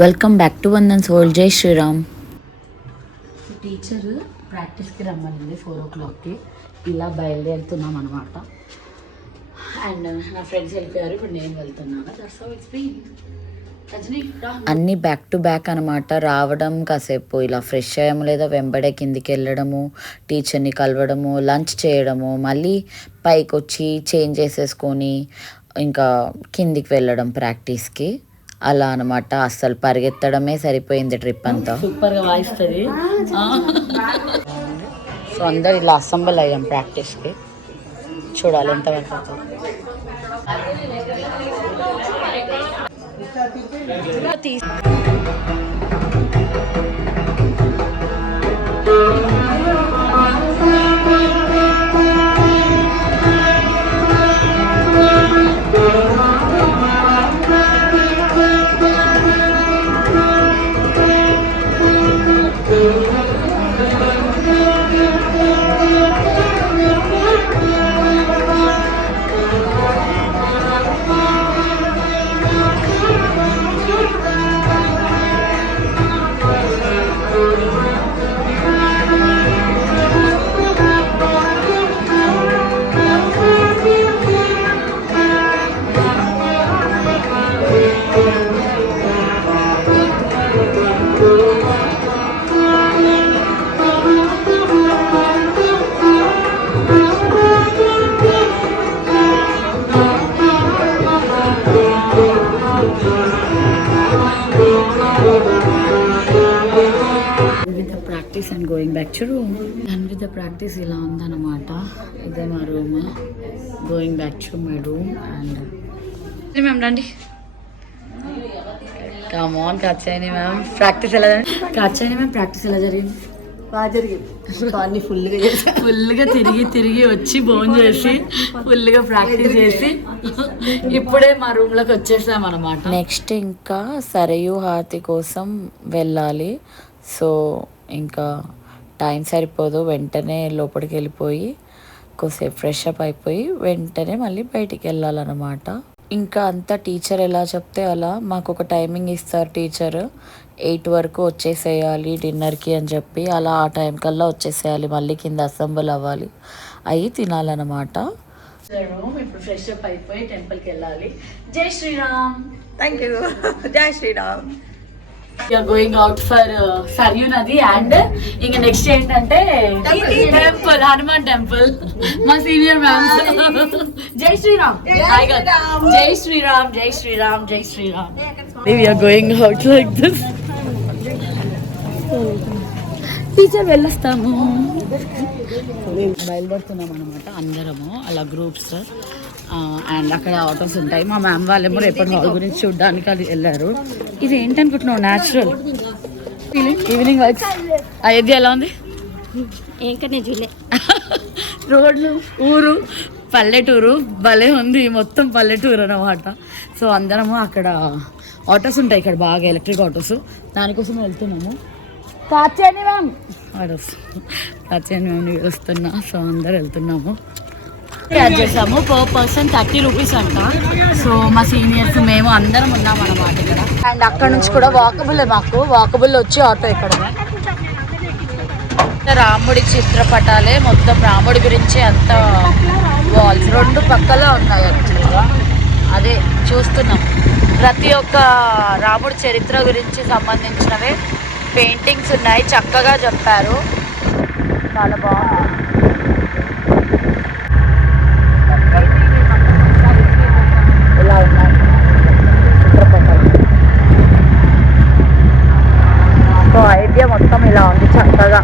Welcome back to Vandan soul. జై Shriram. Teacher ప్రాక్టీస్కి రమ్మనింది 4 o'clockకి. ఇలా బయలుదేరుతున్నాం అనమాట. అండ్ నా ఫ్రెండ్స్ వెళ్ళిపోయారు, ఇప్పుడు నేను వెళ్తున్నాను. అన్నీ బ్యాక్ టు బ్యాక్ అనమాట. రావడం, కాసేపు ఇలా ఫ్రెష్ అయ్యము, లేదా వెంబడే కిందికి వెళ్ళడము, టీచర్ని కలవడము, లంచ్ చేయడము, మళ్ళీ పైకి వచ్చి చేంజ్ చేసేసుకొని ఇంకా కిందికి వెళ్ళడం ప్రాక్టీస్కి. అలా అనమాట. అస్సలు పరిగెత్తడమే సరిపోయింది ట్రిప్ అంతా. సూపర్గా వాయిస్తుంది. సో అందరు ఇలా అసెంబుల్ అయ్యాం ప్రాక్టీస్కి. చూడాలి ఎంతవరకు and going back to room. And with the practice ఇలా ఉందన్నమాట. ఇదే మా room. Going back to my room. And ma'am రండి. కమ్ ఆన్ కాచాయిని మ్యామ్. ప్రాక్టీస్ ఎలా కాచాయిని మ్యామ్? ప్రాక్టీస్ ఎలా జరిగింది? బాగా జరిగింది. ఫుల్గా తిరిగి వచ్చి భోజనం చేసి ఫుల్గా ప్రాక్టీస్ చేసి ఇప్పుడే మా రూమ్లోకి వచ్చేసాం అనమాట. నెక్స్ట్ ఇంకా సరయు హారతి కోసం వెళ్ళాలి. సో ఇంకా టైం సరిపోదు. వెంటనే లోపలికి వెళ్ళిపోయి కొద్దిసేపు ఫ్రెష్ అప్ అయిపోయి వెంటనే మళ్ళీ బయటికి వెళ్ళాలన్నమాట. ఇంకా అంతా టీచర్ ఎలా చెప్తే అలా. మాకు ఒక టైమింగ్ ఇస్తారు టీచర్, 8 వరకు వచ్చేసేయాలి డిన్నర్కి అని చెప్పి. అలా ఆ టైం కల్లా వచ్చేసేయాలి. మళ్ళీ కింద అసెంబుల్ అవ్వాలి, అవి తినాలన్నమాట. ఇప్పుడు ఫ్రెష్ అప్ అయిపోయి టెంపుల్కి వెళ్ళాలి. జై శ్రీరామ్. Thank you. జై Shriram. Going out for Sarayu నది. అండ్ ఇంకా నెక్స్ట్ ఏంటంటే టెంపుల్, హనుమాన్ టెంపుల్. మా సీనియర్ మ్యామ్స్. జై శ్రీరామ్. జై శ్రీరామ్. జై శ్రీరామ్. జై Shriram. We are going out like this. Teacher వెళ్ళొస్తాము. బయలుదేరుతున్నాం అనమాట అందరము అలా గ్రూప్స్. అండ్ అక్కడ ఆటోస్ ఉంటాయి. మా మ్యామ్ వాళ్ళేమో రేపటి హాల్ గురించి చూడడానికి అది వెళ్ళారు. ఇది ఏంటనుకుంటున్నావు? Natural evening vibes. అయోధ్య ఎలా ఉంది? రోడ్లు, ఊరు, పల్లెటూరు భలే ఉంది. మొత్తం పల్లెటూరు అనమాట. సో అందరము అక్కడ ఆటోస్ ఉంటాయి ఇక్కడ బాగా, ఎలక్ట్రిక్ ఆటోస్. దానికోసం వెళ్తున్నాము. కాచాని మ్యామ్ ఆటోస్, కాచాని మ్యామ్ని వస్తున్నా. సో అందరు వెళ్తున్నాము. యాడ్ చేసాము. పర్ పర్సన్ 30 రూపీస్ అంట. సో మా సీనియర్స్ మేము అందరం ఉన్నాం అన్నమాట ఇక్కడ. అండ్ అక్కడ నుంచి కూడా వాకబుల్, మాకు వాకబుల్ వచ్చి ఆటో ఇక్కడ. రాముడి చిత్రపటాలే మొత్తం, రాముడి గురించి అంత వాల్స్ 2 పక్కలో ఉన్నాయి యాక్చువల్గా. అదే చూస్తున్నాం. ప్రతి ఒక్క రాముడి చరిత్ర గురించి సంబంధించినవే పెయింటింగ్స్ ఉన్నాయి. చక్కగా చెప్పారు, చాలా బాగుంది. ఇలా ఉన్నాయి చిత్రపటాలు. సో అయోధ్య మొత్తం ఇలా ఉంది, చక్కగా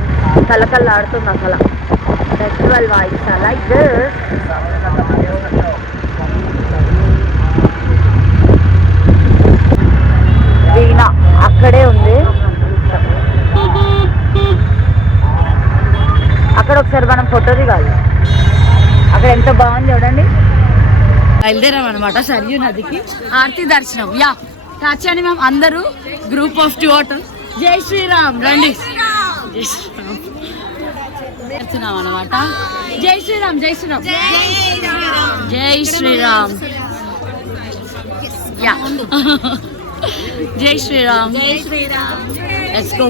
కలకల్లాడుతుంది అసలు. Festival vibes like this. Veena అక్కడే ఉంది. అక్కడ ఒకసారి మనం ఫోటో దిగాలి. అక్కడ ఎంత బాగుంది చూడండి. బయలుదేరాం అనమాట సరియు నదికి. ఆర్తి దర్శనం. యా కాచాని మ్యామ్ అందరూ గ్రూప్ ఆఫ్ 2 ఆటోస్. జై శ్రీరామ్ రండి. జై శ్రీరామ్ వెళ్తున్నాం అనమాట. జై శ్రీరామ్. జై శ్రీరామ్. జై శ్రీరామ్. యా జై శ్రీరామ్. జై శ్రీరామ్. Let's go.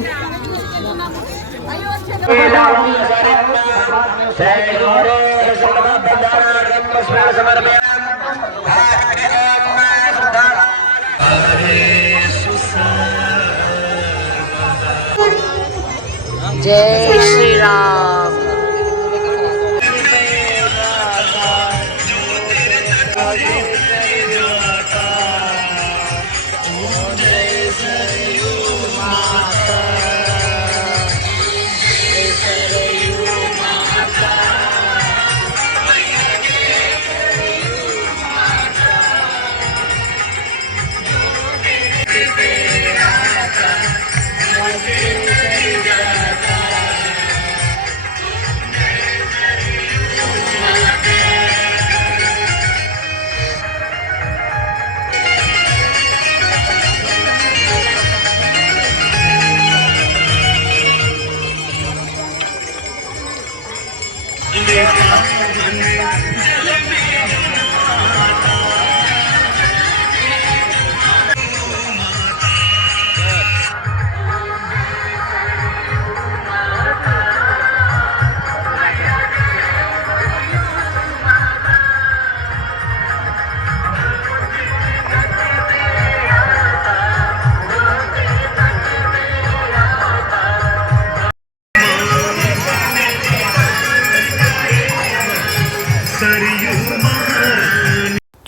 జై శ్రీరామ్.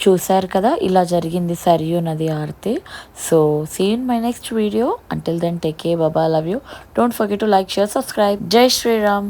చూశారు కదా, ఇలా జరిగింది సరియు నది aarti. So see in my next video. Until then take care, బాబా, love you. Don't forget to like, share, subscribe. జై శ్రీరామ్.